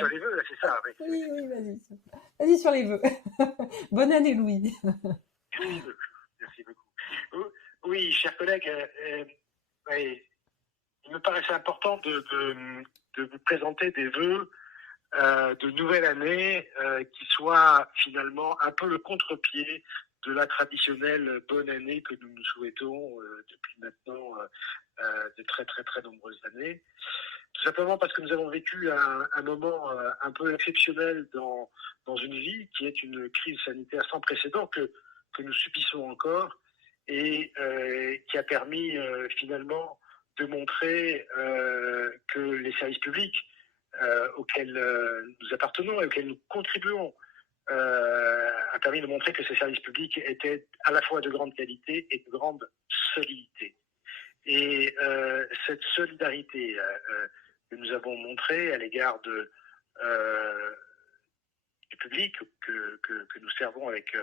sur les vœux, là, c'est ça. Oui, Oui, oui, vas-y. Vas-y sur les vœux. Bonne année, Louis. merci beaucoup. Merci beaucoup. Oui, chers collègues, ouais, il me paraissait important de vous présenter des vœux de nouvelle année qui soient finalement un peu le contre-pied de la traditionnelle bonne année que nous nous souhaitons depuis maintenant de très très très nombreuses années. Tout simplement parce que nous avons vécu un moment un peu exceptionnel dans une vie qui est une crise sanitaire sans précédent que nous subissons encore et qui a permis finalement de montrer que les services publics auxquels nous appartenons et auxquels nous contribuons a permis de montrer que ces services publics étaient à la fois de grande qualité et de grande solidité. Et cette solidarité que nous avons montrée à l'égard du public que nous servons avec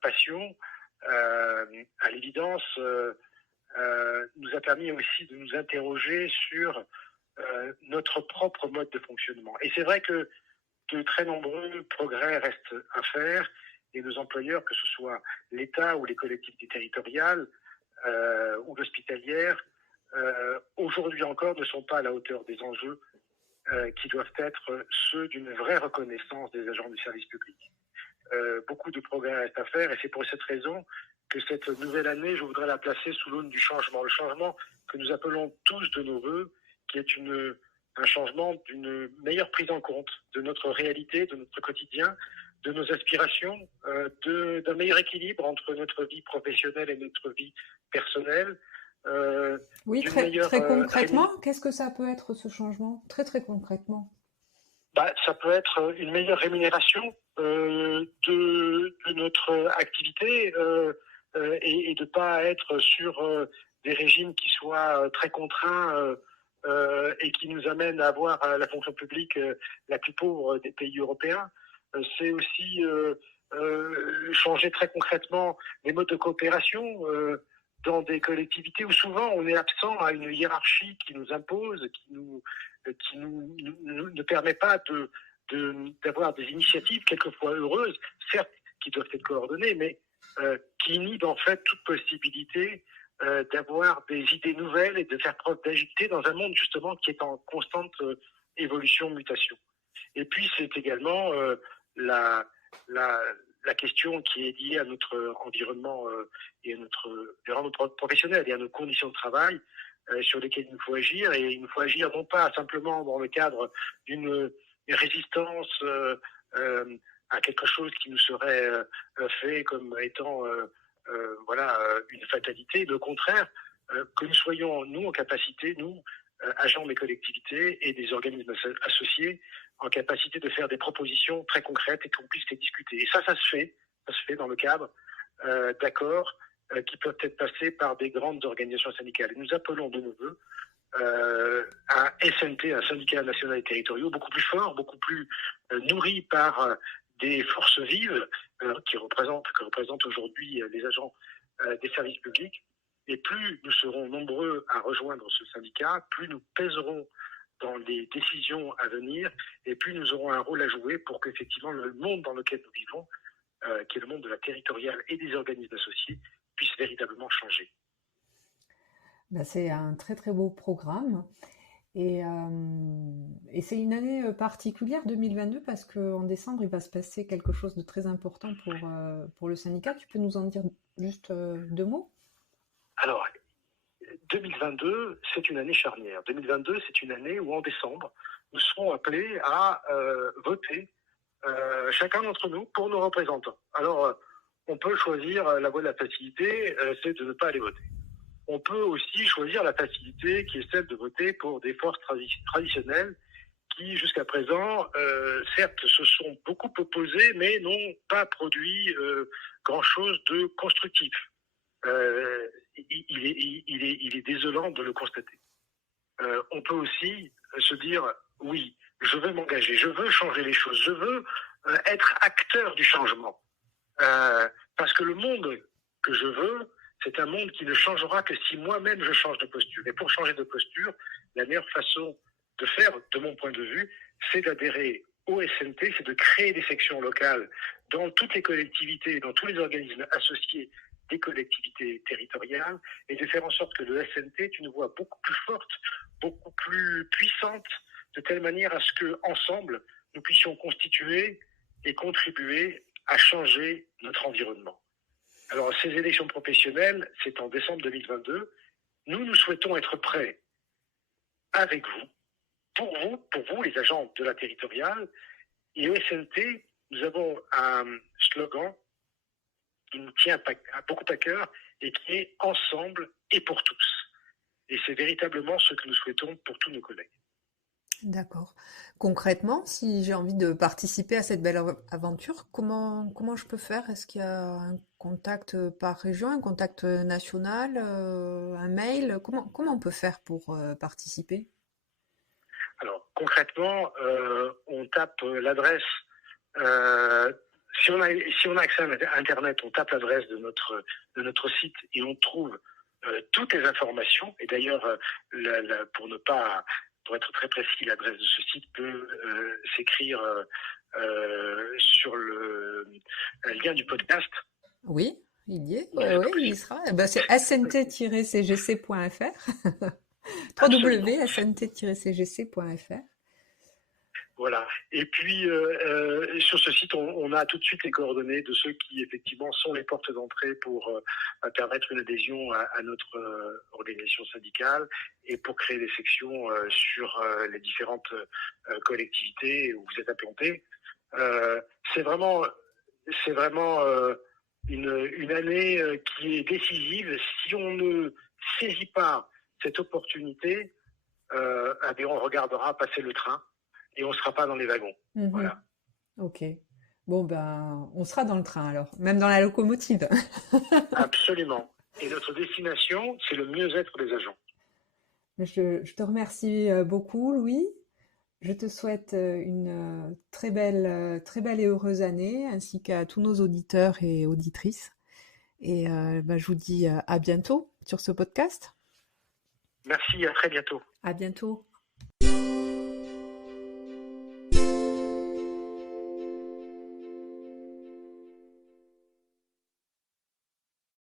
passion, à l'évidence, nous a permis aussi de nous interroger sur notre propre mode de fonctionnement. Et c'est vrai que de très nombreux progrès restent à faire et nos employeurs, que ce soit l'État ou les collectivités territoriales ou l'hospitalière, aujourd'hui encore ne sont pas à la hauteur des enjeux qui doivent être ceux d'une vraie reconnaissance des agents du service public. Beaucoup de progrès restent à faire et c'est pour cette raison que cette nouvelle année, je voudrais la placer sous l'aune du changement. Le changement que nous appelons tous de nos voeux, qui est un changement d'une meilleure prise en compte de notre réalité, de notre quotidien, de nos aspirations, d'un meilleur équilibre entre notre vie professionnelle et notre vie personnelle. Oui, très concrètement, qu'est-ce que ça peut être ce changement ? Très très concrètement. Ça peut être une meilleure rémunération de notre activité et de ne pas être sur des régimes qui soient très contraints et qui nous amènent à avoir la fonction publique la plus pauvre des pays européens. C'est aussi changer très concrètement les modes de coopération dans des collectivités où souvent on est absent à une hiérarchie qui nous impose, qui ne permet pas d'avoir des initiatives quelquefois heureuses, certes qui doivent être coordonnées, mais qui inhibent en fait toute possibilité d'avoir des idées nouvelles et de faire preuve d'agilité dans un monde justement qui est en constante évolution, mutation. Et puis c'est également la question qui est liée à notre environnement et à notre professionnel et à nos conditions de travail sur lesquelles il nous faut agir. Et il nous faut agir non pas simplement dans le cadre d'une résistance à quelque chose qui nous serait fait comme étant une fatalité. Le contraire, que nous soyons, nous, en capacité, nous, agents des collectivités et des organismes associés, en capacité de faire des propositions très concrètes et qu'on puisse les discuter. Et ça se fait dans le cadre d'accords qui peuvent être passés par des grandes organisations syndicales. Et nous appelons de nos voeux un SNT, un syndicat national et territoriaux, beaucoup plus fort, beaucoup plus nourri par des forces vives que représentent aujourd'hui les agents des services publics. Et plus nous serons nombreux à rejoindre ce syndicat, plus nous pèserons dans les décisions à venir et plus nous aurons un rôle à jouer pour qu'effectivement le monde dans lequel nous vivons, qui est le monde de la territoriale et des organismes associés, puisse véritablement changer. C'est un très très beau programme et c'est une année particulière 2022 parce qu'en décembre il va se passer quelque chose de très important pour le syndicat. Tu peux nous en dire juste 2 mots ? Alors, 2022, c'est une année charnière. 2022, c'est une année où en décembre, nous serons appelés à voter chacun d'entre nous pour nos représentants. Alors, on peut choisir la voie de la facilité, c'est de ne pas aller voter. On peut aussi choisir la facilité qui est celle de voter pour des forces traditionnelles qui, jusqu'à présent, certes, se sont beaucoup opposées, mais n'ont pas produit grand-chose de constructif. Il est désolant de le constater. On peut aussi se dire, oui, je veux m'engager, je veux changer les choses, je veux être acteur du changement. Parce que le monde que je veux, c'est un monde qui ne changera que si moi-même je change de posture. Et pour changer de posture, la meilleure façon de faire, de mon point de vue, c'est d'adhérer au SNT, c'est de créer des sections locales dans toutes les collectivités, dans tous les organismes associés des collectivités territoriales, et de faire en sorte que le SNT ait une voix beaucoup plus forte, beaucoup plus puissante, de telle manière à ce qu'ensemble, nous puissions constituer et contribuer à changer notre environnement. Alors, ces élections professionnelles, c'est en décembre 2022. Nous souhaitons être prêts avec vous, pour vous, les agents de la territoriale. Et au SNT, nous avons un slogan qui nous tient beaucoup à cœur et qui est « Ensemble et pour tous ». Et c'est véritablement ce que nous souhaitons pour tous nos collègues. D'accord. Concrètement, si j'ai envie de participer à cette belle aventure, comment je peux faire? Est-ce qu'il y a un contact par région, un contact national, un mail? Comment on peut faire pour participer? Alors, concrètement, on tape l'adresse. Si on a accès à Internet, on tape l'adresse de notre site et on trouve toutes les informations. Et d'ailleurs, pour être très précis, l'adresse de ce site peut s'écrire sur le lien du podcast. Oui, il y est. Oui, il y sera. Eh ben, c'est snt-cgc.fr. www.snt-cgc.fr. Voilà. Et puis, sur ce site, on a tout de suite les coordonnées de ceux qui, effectivement, sont les portes d'entrée pour permettre une adhésion à notre organisation syndicale et pour créer des sections sur les différentes collectivités où vous êtes implantés. C'est vraiment une année qui est décisive. Si on ne saisit pas cette opportunité, on regardera passer le train. Et on ne sera pas dans les wagons. Voilà. Ok. Bon, ben, on sera dans le train alors, même dans la locomotive. Absolument. Et notre destination, c'est le mieux-être des agents. Je te remercie beaucoup, Louis. Je te souhaite une très belle et heureuse année, ainsi qu'à tous nos auditeurs et auditrices. Et je vous dis à bientôt sur ce podcast. Merci, à très bientôt. À bientôt.